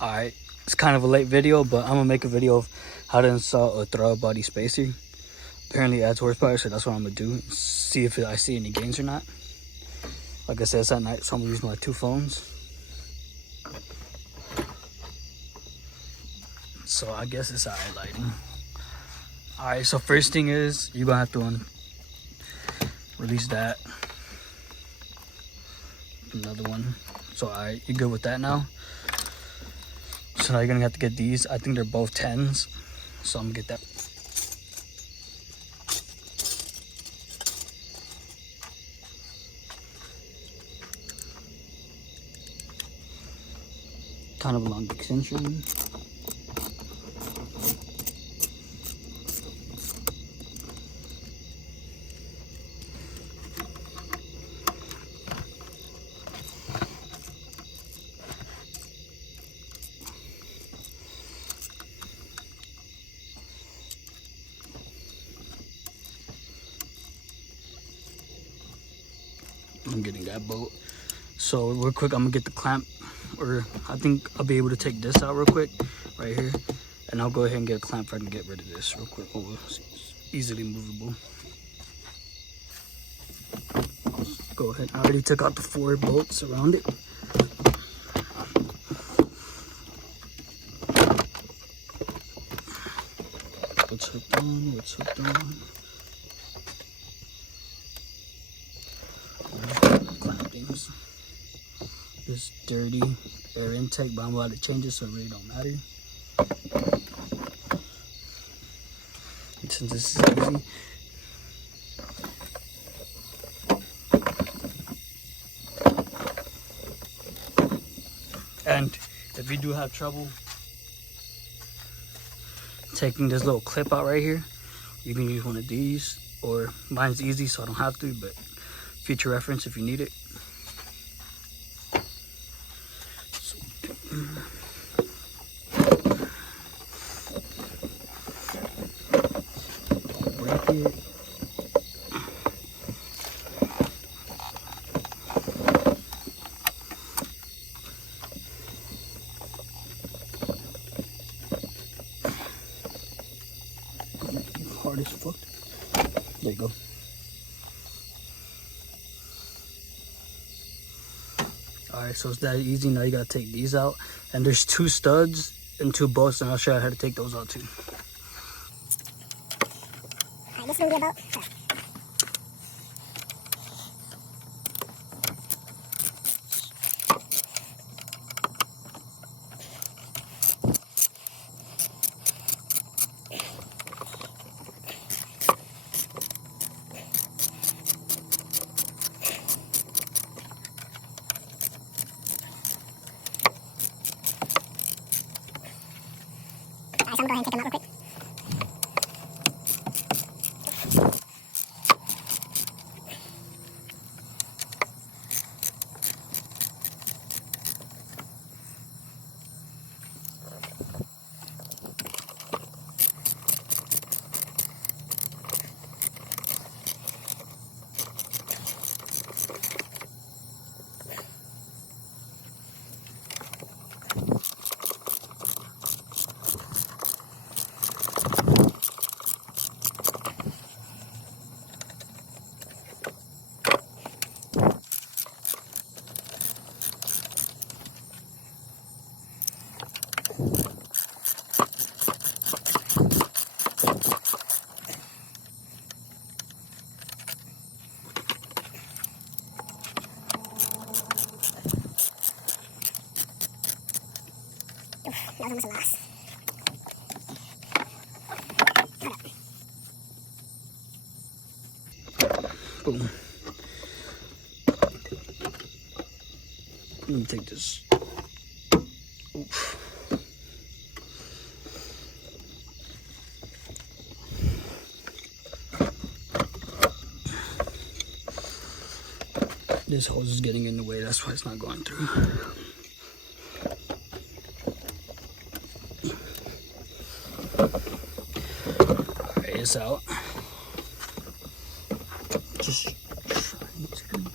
Alright, it's kind of a late video, but I'm gonna make a video of how to install a throttle body spacer. Apparently it adds horsepower, so that's what I'm gonna do. See if I see any gains or not. Like I said, it's at night, so I'm using my 2 phones. So I guess it's alright lighting. Alright, so first thing is, you're gonna have to release that. Another one. So alright, you're good with that now. So now you're gonna have to get these. I think they're both 10s. So I'm gonna get that. Kind of a long extension. I'm getting that bolt. So real quick, I'm gonna get the clamp, or I think I'll be able to take this out real quick, right here, and I'll go ahead and get a clamp so I can get rid of this real quick. Oh, it's easily movable. Go ahead. I already took out the 4 bolts around it. What's hooked on? What's hooked on? Clampings. This dirty air intake, but I'm about to change it so it really don't matter. And since this is easy, and if you do have trouble taking this little clip out right here, you can use one of these, or mine's easy so I don't have to, but future reference if you need it. So, break it. Hard as fuck. There you go. Alright, so it's that easy. Now you gotta take these out. And there's 2 studs and 2 bolts, and I'll show you how to take those out too. Alright, this will be about. Alright, so I'm gonna go ahead and take them out real quick. That was almost a loss. Boom. Let me take this. Oof. This hose is getting in the way, that's why it's not going through. Alright, it's out. Just trying to.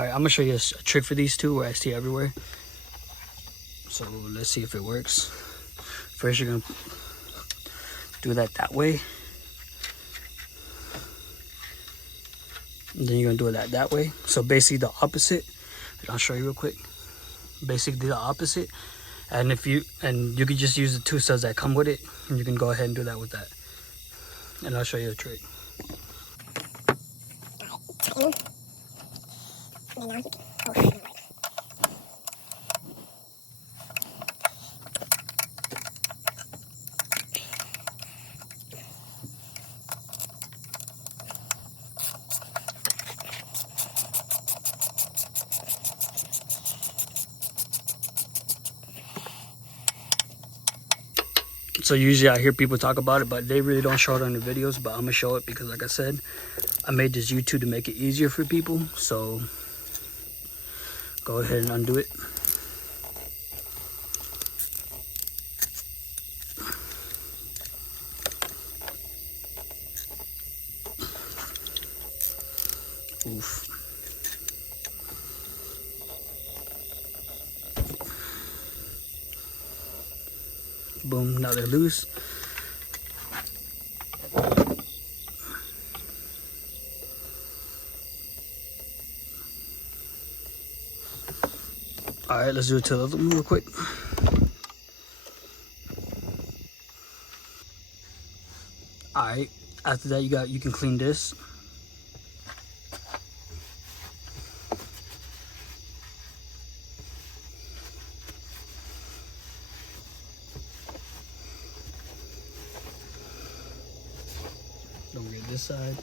All right, I'm gonna show you a trick for these two where I see everywhere. So let's see if it works. First, you're gonna do that way. And then you're gonna do that way. So basically the opposite. I'll show you real quick. Basically the opposite. And you can just use the 2 studs that come with it, and you can go ahead and do that with that. And I'll show you a trick. Alright, tighten. And then now you can, oh, it didn't work. So usually I hear people talk about it, but they really don't show it on the videos. But I'm gonna show it because, like I said, I made this YouTube to make it easier for people. So go ahead and undo it. Oof. Boom, now they're loose. All right, let's do it to the other one real quick. All right, after that you can clean this. Don't forget this side.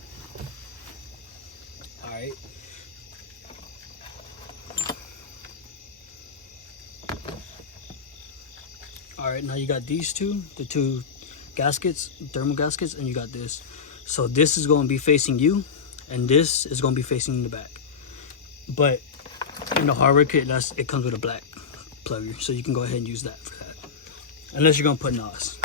All right. All right, now you got these two, the 2 gaskets, thermal gaskets, and you got this. So this is going to be facing you, and this is going to be facing the back. But in the hardware kit, it comes with a black plugger, so you can go ahead and use that for that. Unless you're going to put NOS.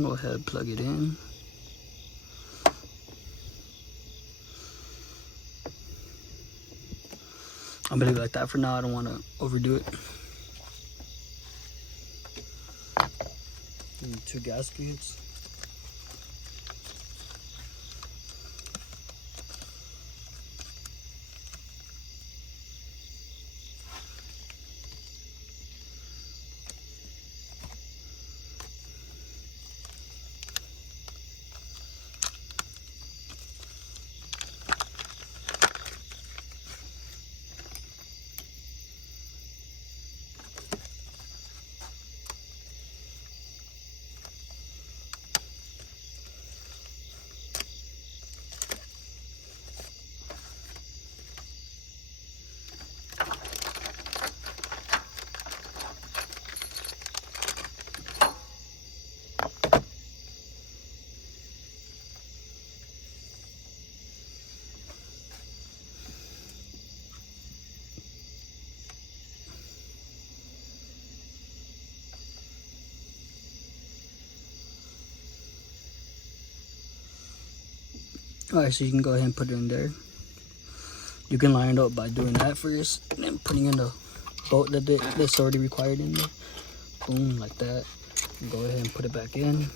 Go ahead, plug it in. I'm gonna leave it like that for now. I don't want to overdo it. And 2 gaskets. All right, so you can go ahead and put it in there. You can line it up by doing that first, and then putting in the bolt that's already required in there. Boom, like that. And go ahead and put it back in.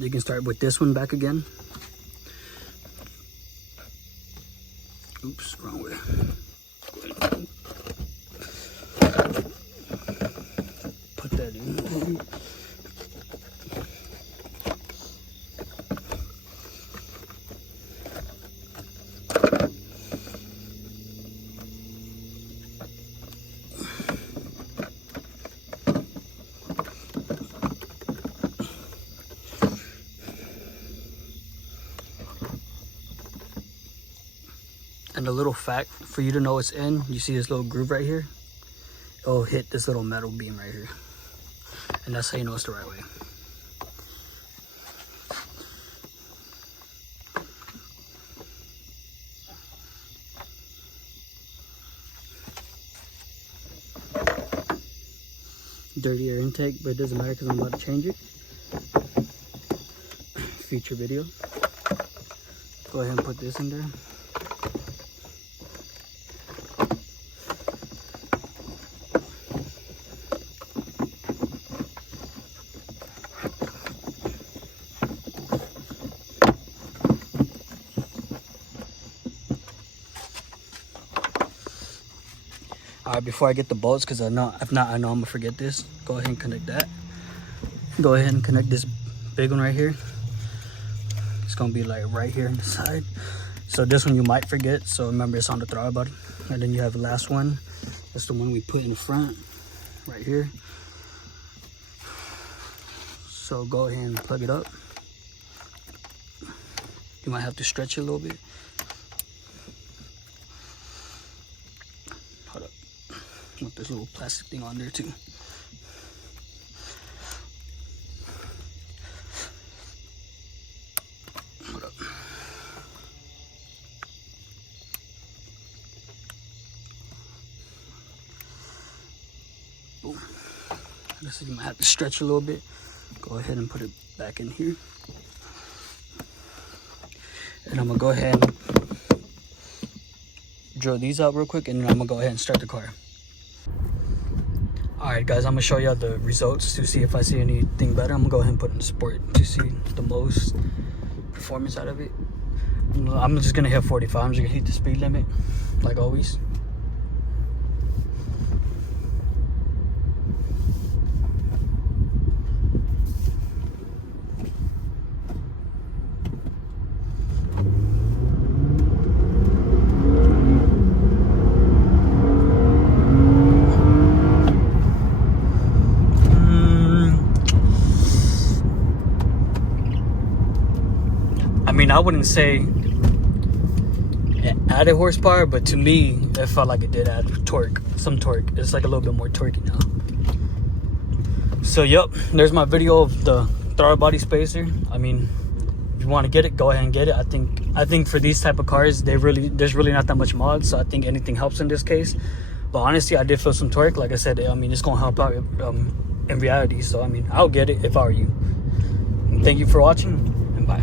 You can start with this one back again. Oops, wrong way. Put that in. And a little fact for you to know it's in, you see this little groove right here? It'll hit this little metal beam right here. And that's how you know it's the right way. Dirty air intake, but it doesn't matter because I'm about to change it. Future video. Go ahead and put this in there. All right, before I get the bolts, because I know if not, I know I'm gonna forget this. Go ahead and connect that. Go ahead and connect this big one right here. It's gonna be like right here on the side. So this one you might forget. So remember, it's on the throttle body. And then you have the last one. That's the one we put in the front, right here. So go ahead and plug it up. You might have to stretch it a little bit. Hold up. With this little plastic thing on there too. Hold up. Boom. This is, you might have to stretch a little bit. Go ahead and put it back in here. And I'm gonna go ahead and drill these out real quick, and then I'm gonna go ahead and start the car. Alright guys, I'm gonna show you the results to see if I see anything better. I'm gonna go ahead and put in sport to see the most performance out of it. I'm just gonna hit 45. I'm just gonna hit the speed limit, like always. I mean, I wouldn't say it added horsepower, but to me, it felt like it did add torque, some torque. It's like a little bit more torquey now. So, yep, there's my video of the throttle body spacer. I mean, if you want to get it, go ahead and get it. I think for these type of cars, there's really not that much mod, so I think anything helps in this case. But honestly, I did feel some torque. Like I said, I mean, it's gonna help out in reality. So, I mean, I'll get it if I were you. And thank you for watching, and bye.